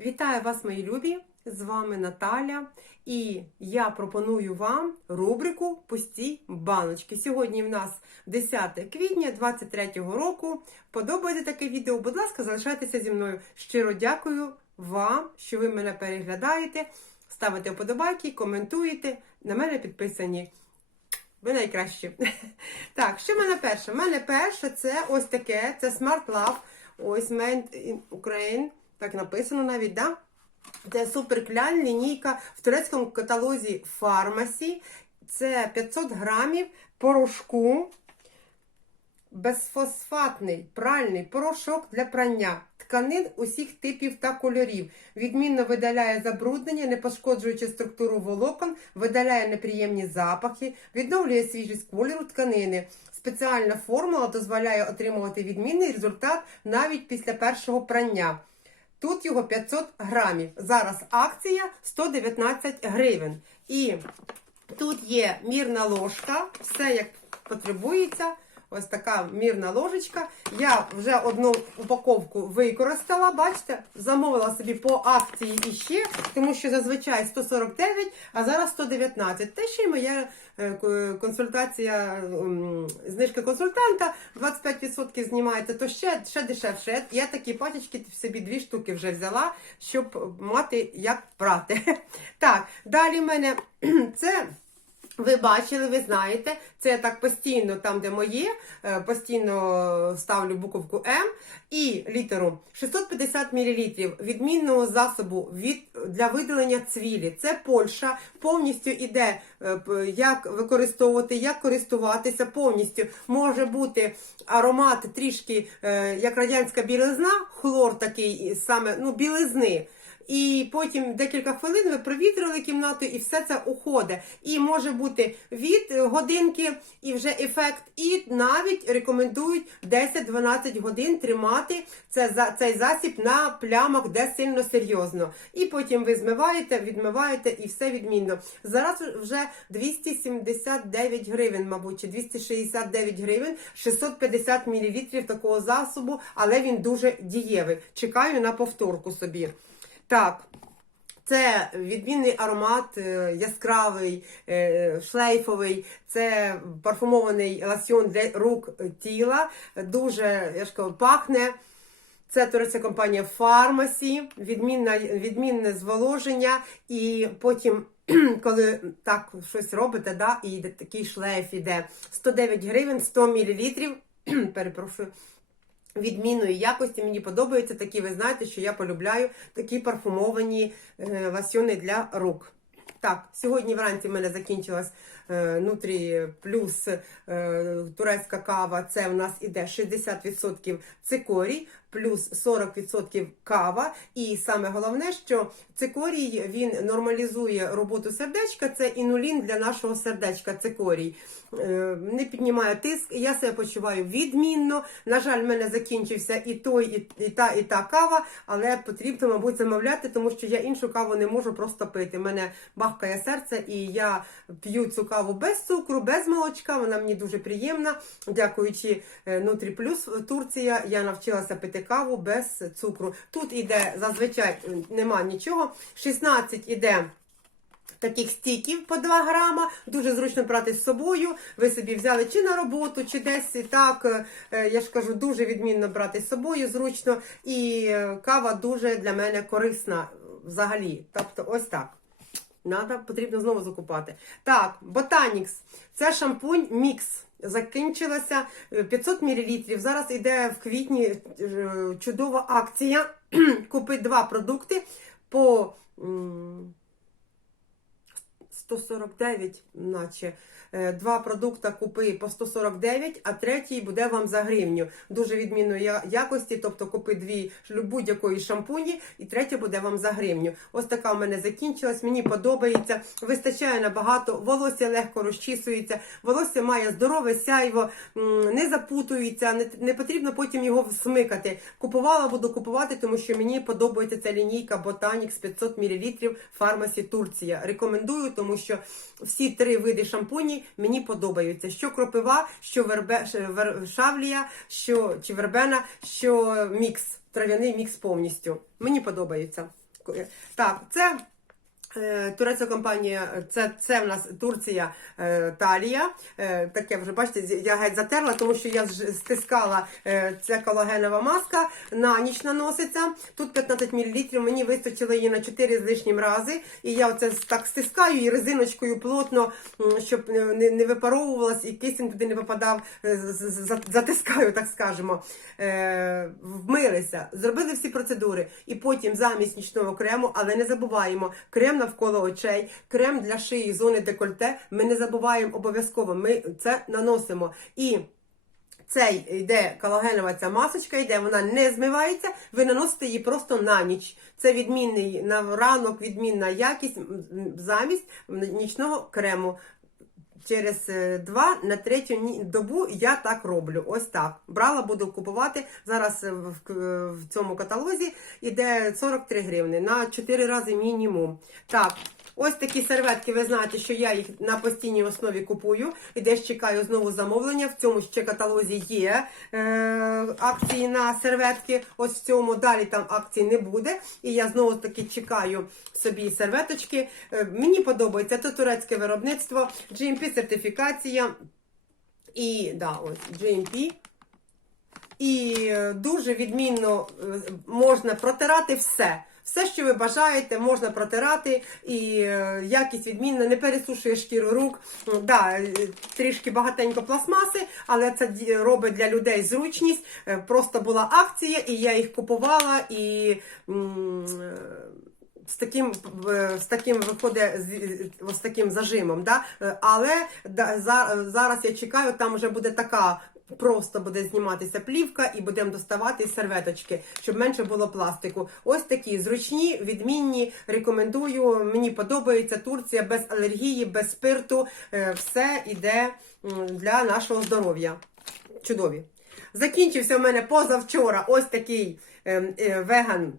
Вітаю вас, мої любі! З вами Наталя, і я пропоную вам рубрику Пусті баночки. Сьогодні в нас 10 квітня 2023 року. Подобається таке відео? Будь ласка, залишайтеся зі мною. Щиро дякую вам, що ви мене переглядаєте, ставите вподобайки, коментуєте. На мене підписані. Ви найкращі. Так, що в мене перше? У мене перше це ось таке: це Smart Love. Ось Made in Ukraine. Так написано навіть, да? Це суперкляль, лінійка в турецькому каталозі Фармасі. Це 500 грамів порошку. Безфосфатний пральний порошок для прання тканин усіх типів та кольорів. Відмінно видаляє забруднення, не пошкоджуючи структуру волокон, видаляє неприємні запахи, відновлює свіжість кольору тканини. Спеціальна формула дозволяє отримувати відмінний результат навіть після першого прання. Тут його 500 грамів. Зараз акція 119 гривень. І тут є мірна ложка, все як потребується. Ось така мірна ложечка. Я вже одну упаковку використала, бачите, замовила собі по акції іще, тому що зазвичай 149, а зараз 119. Те ще й моя е, консультація, знижка консультанта 25% знімаєте, то ще, ще дешевше. Я такі пачечки собі дві штуки вже взяла, щоб мати як прати. Так, далі в мене це. Ви бачили, ви знаєте, це я так постійно, там, де моє, е, постійно ставлю буковку М і літеру 650 мл відмінного засобу від, для видалення цвілі. Це Польща, повністю іде, е, як використовувати, як користуватися повністю. Може бути аромат трішки, е, як радянська білизна, хлор такий саме, ну, білизни. І потім декілька хвилин ви провітрили кімнату, і все це уходить. І може бути від годинки і вже ефект, і навіть рекомендують 10-12 годин тримати це, за- цей засіб на плямах, де сильно серйозно. І потім ви змиваєте, відмиваєте і все відмінно. Зараз вже 279 гривень, мабуть, чи 269 гривень, 650 мл такого засобу, але він дуже дієвий. Чекаю на повторку собі. Так, це відмінний аромат, е, яскравий, е, шлейфовий. Це парфумований ласьон для рук е, тіла. Дуже я пахне. Це турецька компанія Фармасі, відмінне, відмінне зволоження, і потім, коли так щось робите, да, і такий шлейф іде 109 гривень, 100 мл, перепрошую, відмінної якості. Мені подобаються такі, ви знаєте, що я полюбляю такі парфумовані е, ласьони для рук. Так, сьогодні вранці в мене закінчилась е, Нутрі плюс е, турецька кава. Це в нас іде 60% цикорій, плюс 40% кава. І саме головне, що цикорій він нормалізує роботу сердечка. Це інулін для нашого сердечка. Цикорій Е, не піднімає тиск. Я себе почуваю відмінно. На жаль, в мене закінчився і той, і, та, і та кава, але потрібно, мабуть, замовляти, тому що я іншу каву не можу просто пити. Мене бахкає серце, і я п'ю цю каву без цукру, без молочка. Вона мені дуже приємна. Дякуючи е, Нутрі Плюс Турція, я навчилася пити каву без цукру. Тут іде зазвичай е, нема нічого. 16 іде. Таких стіків по 2 грама, дуже зручно брати з собою. Ви собі взяли чи на роботу, чи десь так. е, Я ж кажу, дуже відмінно брати з собою, зручно. І е, кава дуже для мене корисна взагалі. Тобто, ось так. Надо, потрібно знову закупати. Так, Botanix. Це шампунь мікс. Закінчилася е, 500 мл. Зараз йде в квітні е, чудова акція. Купи два продукти по. М, 149, наче Е, два продукти купи по 149, а третій буде вам за гривню. Дуже відмінної якості, тобто купи дві будь-якої шампуні, і третя буде вам за гривню. Ось така в мене закінчилась. Мені подобається. Вистачає набагато. Волосся легко розчісується, волосся має здорове сяйво, не запутується, не, не потрібно потім його всмикати. Купувала, буду купувати, тому що мені подобається ця лінійка Botanix 500 мл Фармасі Турція. Рекомендую, тому що всі три види шампуні мені подобаються. Що кропива, що вербе, шавлія, що чи вербена, що мікс, трав'яний мікс повністю. Мені подобається. Так, це е, турецька компанія, це, це в нас Турція е, Талія. Е, таке вже бачите, я геть затерла, тому що я стискала е, ця колагенова маска, на ніч наноситься. Тут 15 мл, мені вистачило її на 4 з лишнім рази. І я оце так стискаю і резиночкою плотно, щоб е, не, не випаровувалась і кисень туди не е, за- затискаю, так скажемо. Е, вмилися, зробили всі процедури. І потім замість нічного крему, але не забуваємо, крем навколо очей, крем для шиї, зони декольте. Ми не забуваємо обов'язково. Ми це наносимо. І цей йде колагенова ця масочка, йде, вона не змивається, ви наносите її просто на ніч. Це відмінний на ранок, відмінна якість замість нічного крему. Через е, два на третю добу я так роблю. Ось так. Брала, буду купувати. Зараз е, в, в цьому каталозі іде 43 гривни на 4 рази мінімум. Так. Ось такі серветки, ви знаєте, що я їх на постійній основі купую. І десь чекаю знову замовлення. В цьому ще каталозі є е, акції на серветки. Ось в цьому далі там акцій не буде. І я знову таки чекаю собі серветочки. Е, мені подобається це турецьке виробництво, GMP сертифікація. І да, ось GMP. І е, дуже відмінно е, можна протирати все. Все, що ви бажаєте, можна протирати, і е, якість відмінна, не пересушує шкіру рук. Да, е, трішки багатенько пластмаси, але це робить для людей зручність. Е, Просто була акція, і я їх купувала і. З таким, е, з таким виходить з, таким зажимом, да? Е, але зараз я чекаю, там вже буде така. Просто буде зніматися плівка і будемо доставати серветочки, щоб менше було пластику. Ось такі зручні, відмінні. Рекомендую. Мені подобається Турція без алергії, без спирту. Е, Все іде м, для нашого здоров'я. Чудові. Закінчився в мене позавчора ось такий е, е, веган.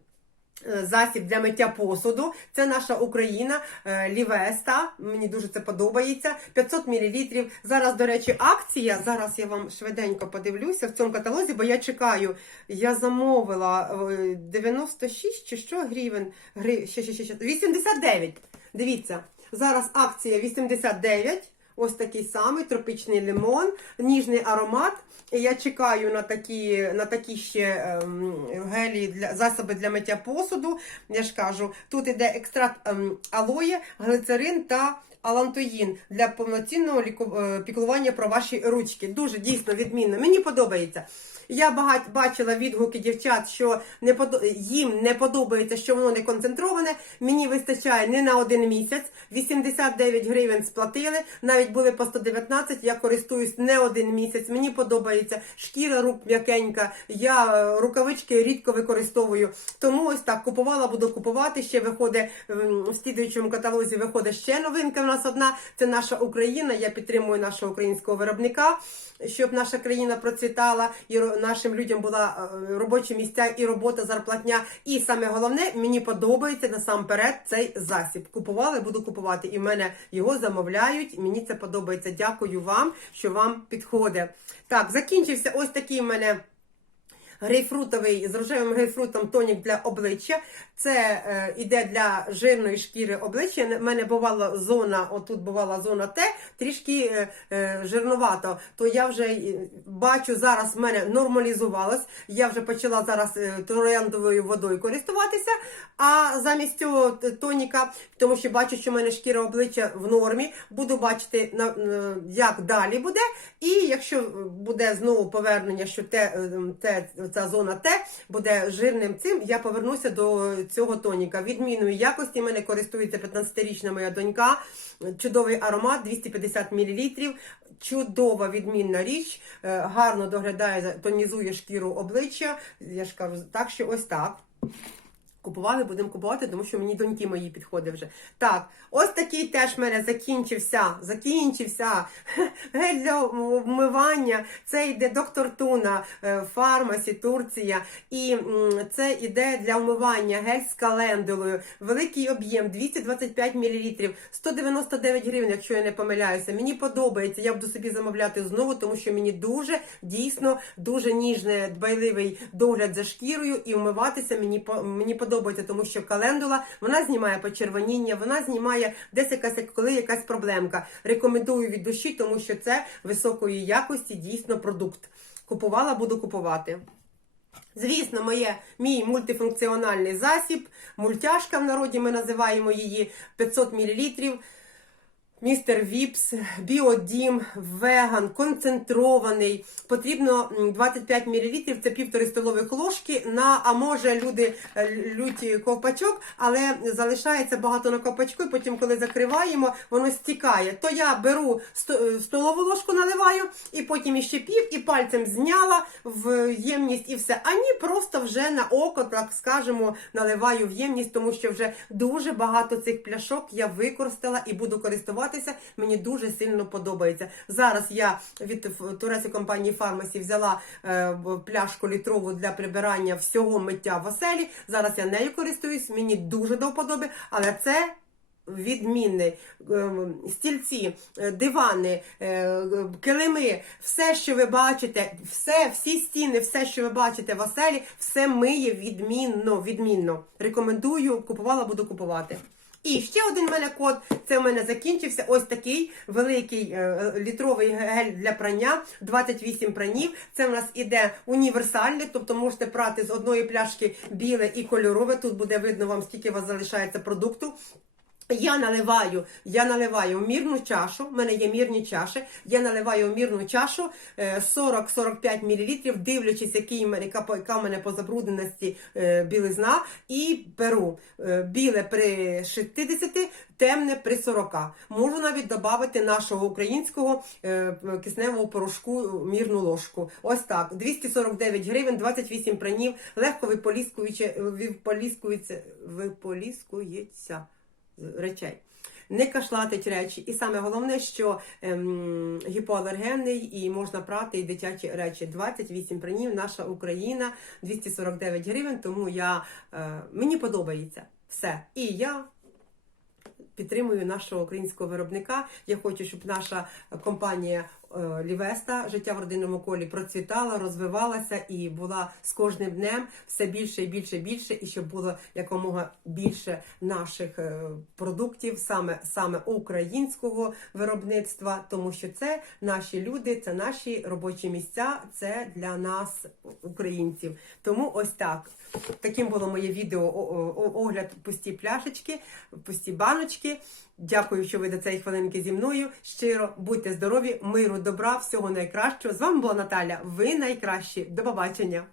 Е, Засіб для миття посуду. Це наша Україна, е, Лівеста. Мені дуже це подобається. 500 мл. Зараз, до речі, акція. Зараз я вам швиденько подивлюся в цьому каталозі, бо я чекаю. Я замовила е, 96 чи що гривень. Гри... ще, ще, ще, ще. 89. Дивіться, зараз акція 89. Ось такий самий тропічний лимон, ніжний аромат. Я чекаю на такі, на такі ще ем, гелі для засоби для миття посуду. Я ж кажу, тут іде екстракт ем, алоє, глицерин та алантоїн для повноцінного е, піклування про ваші ручки. Дуже дійсно відмінно. Мені подобається. Я багать бачила відгуки дівчат, що не подо... їм не подобається, що воно не концентроване. Мені вистачає не на один місяць. 89 гривень сплатили, навіть були по 119, Я користуюсь не один місяць. Мені подобається шкіра рук м'якенька. Я е, рукавички рідко використовую. Тому ось так купувала, буду купувати. Ще виходить в слідуючому каталозі. Виходить ще новинка. В нас одна. Це наша Україна. Я підтримую нашого українського виробника, щоб наша країна процвітала і нашим людям була е, робочі місця і робота, зарплатня. І саме головне, мені подобається насамперед цей засіб. Купували, буду купувати. І в мене його замовляють. Мені це подобається. Дякую вам, що вам підходить. Так, закінчився ось такий в мене. Грейпфрутовий з рожевим грейпфрутом тонік для обличчя. Це е, іде для жирної шкіри обличчя. У мене бувала зона, отут бувала зона Т, трішки е, е, жирновато. То я вже е, бачу, зараз в мене нормалізувалось. Я вже почала зараз е, трояндовою водою користуватися. А замість цього тоніка, тому що бачу, що в мене шкіра обличчя в нормі, буду бачити на, на- як далі буде. І якщо буде знову повернення, що те, е, те ця зона Т буде жирним цим, я повернуся до цього тоніка. Відмінної якості мене користується 15-річна моя донька. Чудовий аромат, 250 мл. Чудова відмінна річ, е, гарно доглядає, тонізує шкіру обличчя. Я ж кажу, так що ось так. Купували, будемо купувати, тому що мені доньки мої підходить вже. Так, ось такий теж в мене закінчився. Закінчився. Гель для вмивання. Це йде доктор Туна, е, фармасі, Турція. І це йде для вмивання гель з календулою. Великий об'єм 225 мл, 199 гривень, якщо я не помиляюся. Мені подобається. Я буду собі замовляти знову, тому що мені дуже дійсно дуже ніжний, дбайливий догляд за шкірою і вмиватися мені мені подобається. Подобається, тому що календула вона знімає почервоніння, вона знімає десь якась коли якась проблемка. Рекомендую від душі, тому що це високої якості дійсно продукт. Купувала, буду купувати. Звісно, моє, мій мультифункціональний засіб, мультяшка в народі ми називаємо її 500 мл. Містер Віпс, Біодім, веган, концентрований. Потрібно м, 25 мл, це півтори столових ложки. На, а може люди е, лють ковпачок, але залишається багато на ковпачку, і потім, коли закриваємо, воно стікає. То я беру е, столову ложку, наливаю, і потім іще пів, і пальцем зняла в ємність і все. А ні, просто вже на око, так скажемо, наливаю в ємність, тому що вже дуже багато цих пляшок я використала і буду користуватися. Мені дуже сильно подобається. Зараз я від турецької компанії Фармасі взяла е, пляшку літрову для прибирання всього миття в оселі. Зараз я нею користуюсь, мені дуже до вподоби, але це. Відмінний Ем, стільці, е, дивани, е, килими, все, що ви бачите, все, всі стіни, все, що ви бачите в оселі, все миє відмінно, відмінно. Рекомендую, купувала, буду купувати. І ще один в мене код. Це в мене закінчився. Ось такий великий е, літровий гель для прання, 28 пранів. Це в нас іде універсальний, тобто можете прати з одної пляшки біле і кольорове. Тут буде видно вам, скільки у вас залишається продукту. Я наливаю, я наливаю мірну чашу, в мене є мірні чаші, я наливаю мірну чашу е, 40-45 мл, дивлячись, який яка, в мене по забрудненості е, білизна, і беру е, біле при 60, темне при 40. Можу навіть додати нашого українського е, кисневого порошку мірну ложку. Ось так, 249 гривень, 28 пранів, легко виполіскується, виполіскується речей. Не кашлатить речі, і саме головне, що ем, гіпоалергенний і можна прати і дитячі речі. 28 принів, наша Україна, 249 гривень. Тому я е, мені подобається все. І я підтримую нашого українського виробника. Я хочу, щоб наша компанія Лівеста життя в родинному колі процвітала, розвивалася і була з кожним днем все більше і більше і більше, і щоб було якомога більше наших е, продуктів, саме саме українського виробництва, тому що це наші люди, це наші робочі місця, це для нас, українців. Тому ось так. Таким було моє відео огляд пусті пляшечки, пусті баночки. Дякую, що ви до цієї хвилинки зі мною. Щиро будьте здорові, миру, добра, всього найкращого. З вами була Наталя. Ви найкращі. До побачення.